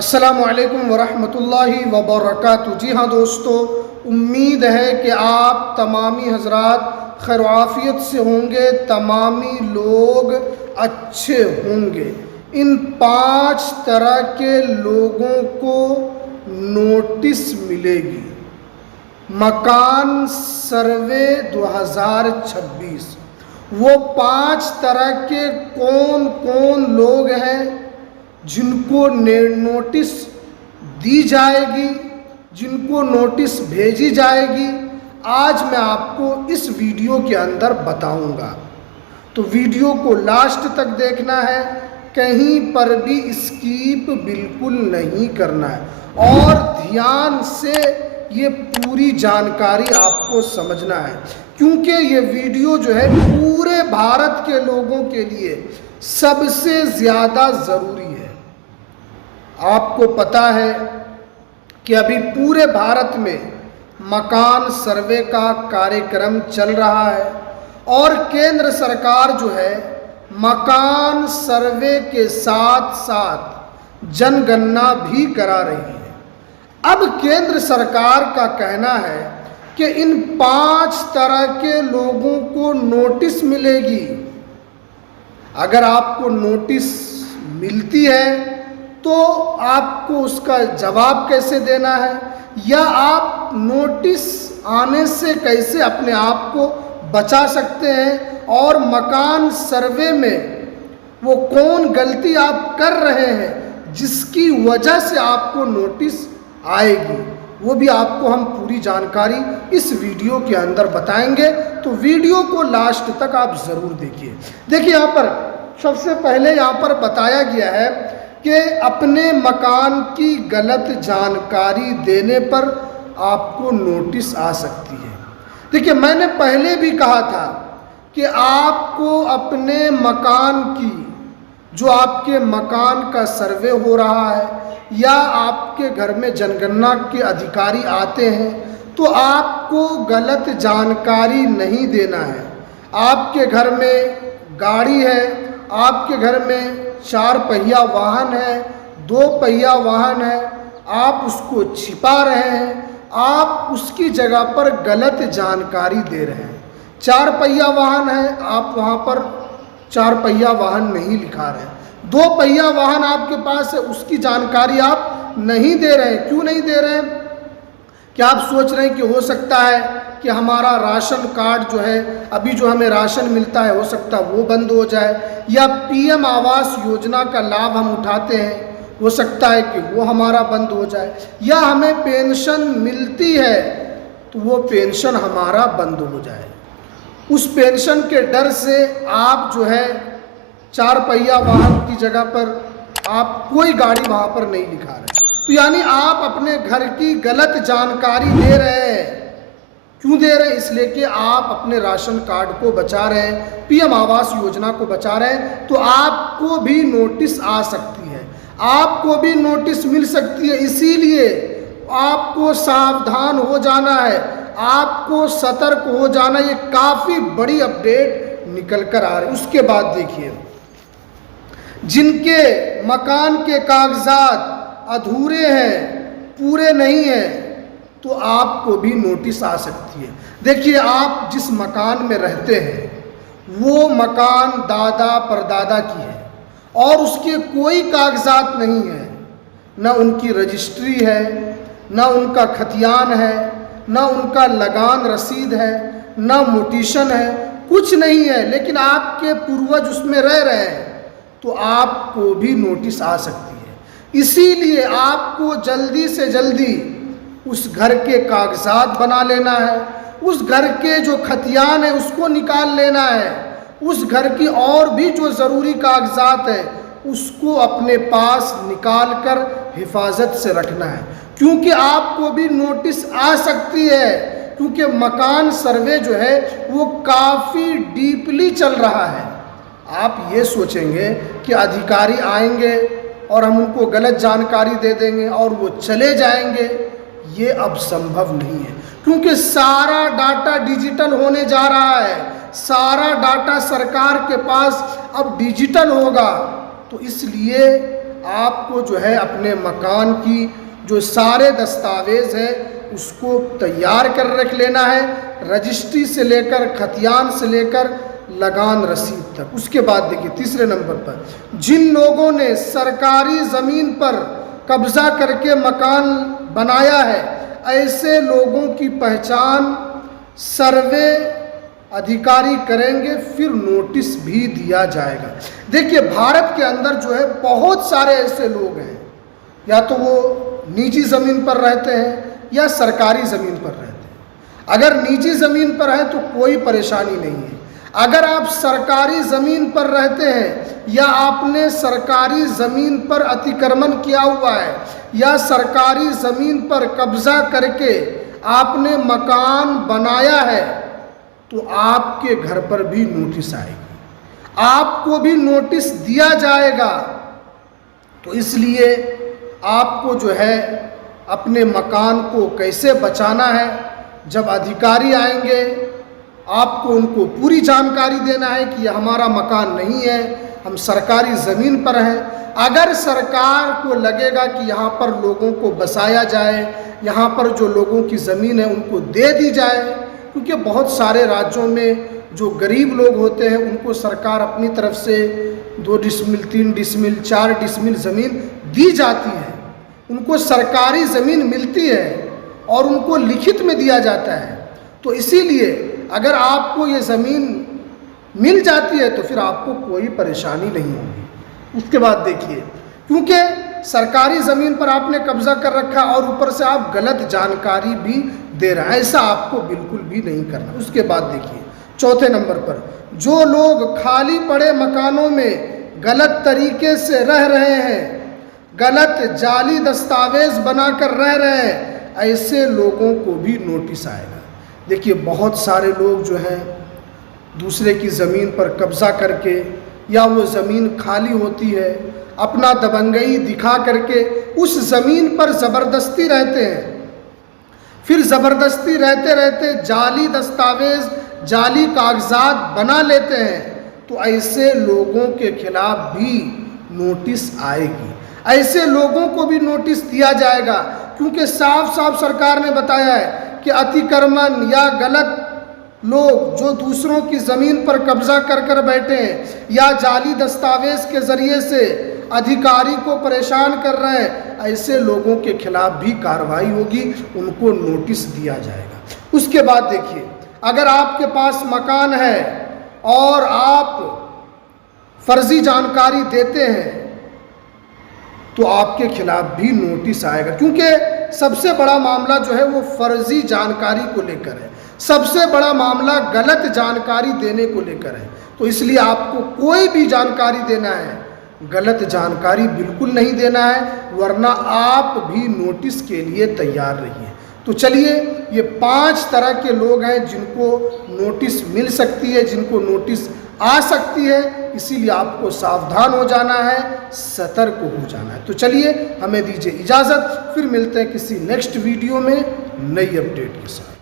अस्सलामुअलैकुम वरहमतुल्लाहि वबरकातुहू। जी हाँ दोस्तों, उम्मीद है कि आप तमामी हजरात खैर आफियत से होंगे, तमामी लोग अच्छे होंगे। इन 5 तरह के लोगों को नोटिस मिलेगी। मकान सर्वे 2026। वो 5 तरह के कौन कौन लोग हैं जिनको नोटिस दी जाएगी, जिनको नोटिस भेजी जाएगी, आज मैं आपको इस वीडियो के अंदर बताऊंगा। तो वीडियो को लास्ट तक देखना है, कहीं पर भी स्किप बिल्कुल नहीं करना है और ध्यान से ये पूरी जानकारी आपको समझना है, क्योंकि ये वीडियो जो है पूरे भारत के लोगों के लिए सबसे ज़्यादा ज़रूरी है। आपको पता है कि अभी पूरे भारत में मकान सर्वे का कार्यक्रम चल रहा है और केंद्र सरकार जो है मकान सर्वे के साथ साथ जनगणना भी करा रही है। अब केंद्र सरकार का कहना है कि इन 5 तरह के लोगों को नोटिस मिलेगी। अगर आपको नोटिस मिलती है तो आपको उसका जवाब कैसे देना है, या आप नोटिस आने से कैसे अपने आप को बचा सकते हैं, और मकान सर्वे में वो कौन गलती आप कर रहे हैं जिसकी वजह से आपको नोटिस आएगी, वो भी आपको हम पूरी जानकारी इस वीडियो के अंदर बताएंगे। तो वीडियो को लास्ट तक आप ज़रूर देखिए। देखिए, यहाँ पर सबसे पहले यहाँ पर बताया गया है कि अपने मकान की गलत जानकारी देने पर आपको नोटिस आ सकती है। देखिए, मैंने पहले भी कहा था कि आपको अपने मकान की, जो आपके मकान का सर्वे हो रहा है या आपके घर में जनगणना के अधिकारी आते हैं, तो आपको गलत जानकारी नहीं देना है। आपके घर में गाड़ी है, आपके घर में 4 पहिया वाहन है, 2 पहिया वाहन है, आप उसको छिपा रहे हैं, आप उसकी जगह पर गलत जानकारी दे रहे हैं। 4 पहिया वाहन है, आप वहाँ पर 4 पहिया वाहन नहीं लिखा रहे हैं। 2 पहिया वाहन आपके पास है, उसकी जानकारी आप नहीं दे रहे हैं। क्यों नहीं दे रहे हैं? क्या आप सोच रहे हैं कि हो सकता है कि हमारा राशन कार्ड जो है, अभी जो हमें राशन मिलता है, हो सकता है वो बंद हो जाए, या पीएम आवास योजना का लाभ हम उठाते हैं, हो सकता है कि वो हमारा बंद हो जाए, या हमें पेंशन मिलती है तो वो पेंशन हमारा बंद हो जाए। उस पेंशन के डर से आप जो है 4 पहिया वाहन की जगह पर आप कोई गाड़ी वहाँ पर नहीं लिखा रहे। तो यानी आप अपने घर की गलत जानकारी दे रहे हैं। क्यों दे रहे हैं? इसलिए कि आप अपने राशन कार्ड को बचा रहे हैं, पीएम आवास योजना को बचा रहे हैं। तो आपको भी नोटिस आ सकती है, आपको भी नोटिस मिल सकती है। इसीलिए आपको सावधान हो जाना है, आपको सतर्क हो जाना। ये काफ़ी बड़ी अपडेट निकल कर आ रही है। उसके बाद देखिए, जिनके मकान के कागजात अधूरे हैं, पूरे नहीं हैं, तो आपको भी नोटिस आ सकती है। देखिए, आप जिस मकान में रहते हैं वो मकान दादा परदादा की है और उसके कोई कागजात नहीं है, न उनकी रजिस्ट्री है, न उनका खतियान है, न उनका लगान रसीद है, न मोटिशन है, कुछ नहीं है, लेकिन आपके पूर्वज उसमें रह रहे हैं, तो आपको भी नोटिस आ सकती है। इसीलिए आपको जल्दी से जल्दी उस घर के कागजात बना लेना है, उस घर के जो खतियान है उसको निकाल लेना है, उस घर की और भी जो ज़रूरी कागजात है उसको अपने पास निकाल कर हिफाजत से रखना है, क्योंकि आपको भी नोटिस आ सकती है। क्योंकि मकान सर्वे जो है वो काफ़ी डीपली चल रहा है। आप ये सोचेंगे कि अधिकारी आएंगे और हम उनको गलत जानकारी दे देंगे और वो चले जाएंगे, ये अब संभव नहीं है, क्योंकि सारा डाटा डिजिटल होने जा रहा है, सारा डाटा सरकार के पास अब डिजिटल होगा। तो इसलिए आपको जो है अपने मकान की जो सारे दस्तावेज़ हैं उसको तैयार कर रख लेना है, रजिस्ट्री से लेकर खतियान से लेकर लगान रसीद तक। उसके बाद देखिए तीसरे नंबर पर, जिन लोगों ने सरकारी ज़मीन पर कब्ज़ा करके मकान बनाया है, ऐसे लोगों की पहचान सर्वे अधिकारी करेंगे, फिर नोटिस भी दिया जाएगा। देखिए भारत के अंदर जो है बहुत सारे ऐसे लोग हैं, या तो वो निजी ज़मीन पर रहते हैं या सरकारी ज़मीन पर रहते हैं। अगर निजी ज़मीन पर है तो कोई परेशानी नहीं है। अगर आप सरकारी ज़मीन पर रहते हैं या आपने सरकारी ज़मीन पर अतिक्रमण किया हुआ है या सरकारी ज़मीन पर कब्ज़ा करके आपने मकान बनाया है, तो आपके घर पर भी नोटिस आएगी, आपको भी नोटिस दिया जाएगा। तो इसलिए आपको जो है अपने मकान को कैसे बचाना है, जब अधिकारी आएंगे आपको उनको पूरी जानकारी देना है कि यह हमारा मकान नहीं है, हम सरकारी ज़मीन पर हैं। अगर सरकार को लगेगा कि यहाँ पर लोगों को बसाया जाए, यहाँ पर जो लोगों की ज़मीन है उनको दे दी जाए, क्योंकि बहुत सारे राज्यों में जो गरीब लोग होते हैं उनको सरकार अपनी तरफ से 2 डिसमिल 3 डिसमिल 4 डिसमिल ज़मीन दी जाती है, उनको सरकारी ज़मीन मिलती है और उनको लिखित में दिया जाता है। तो इसीलिए अगर आपको ये ज़मीन मिल जाती है तो फिर आपको कोई परेशानी नहीं होगी। उसके बाद देखिए, क्योंकि सरकारी ज़मीन पर आपने कब्ज़ा कर रखा और ऊपर से आप गलत जानकारी भी दे रहे हैं, ऐसा आपको बिल्कुल भी नहीं करना। उसके बाद देखिए चौथे नंबर पर, जो लोग खाली पड़े मकानों में गलत तरीके से रह रहे हैं, गलत जाली दस्तावेज़ बनाकर रह रहे हैं, ऐसे लोगों को भी नोटिस आएगा। देखिए बहुत सारे लोग जो हैं दूसरे की ज़मीन पर कब्ज़ा करके, या वो ज़मीन खाली होती है, अपना दबंगई दिखा करके उस ज़मीन पर ज़बरदस्ती रहते हैं। फिर ज़बरदस्ती रहते रहते जाली दस्तावेज़, जाली कागज़ात बना लेते हैं, तो ऐसे लोगों के खिलाफ भी नोटिस आएगी, ऐसे लोगों को भी नोटिस दिया जाएगा। क्योंकि साफ साफ सरकार ने बताया है कि अतिक्रमण या गलत लोग जो दूसरों की ज़मीन पर कब्ज़ा कर कर बैठे हैं या जाली दस्तावेज़ के ज़रिए से अधिकारी को परेशान कर रहे हैं, ऐसे लोगों के खिलाफ भी कार्रवाई होगी, उनको नोटिस दिया जाएगा। उसके बाद देखिए, अगर आपके पास मकान है और आप फर्जी जानकारी देते हैं तो आपके खिलाफ भी नोटिस आएगा, क्योंकि सबसे बड़ा मामला जो है वो फर्जी जानकारी को लेकर है, सबसे बड़ा मामला गलत जानकारी देने को लेकर है। तो इसलिए आपको कोई भी जानकारी देना है, गलत जानकारी बिल्कुल नहीं देना है, वरना आप भी नोटिस के लिए तैयार रहिए। तो चलिए, ये 5 तरह के लोग हैं जिनको नोटिस मिल सकती है, जिनको नोटिस आ सकती है, इसीलिए आपको सावधान हो जाना है, सतर्क हो जाना है। तो चलिए, हमें दीजिए इजाज़त, फिर मिलते हैं किसी नेक्स्ट वीडियो में नई अपडेट के साथ।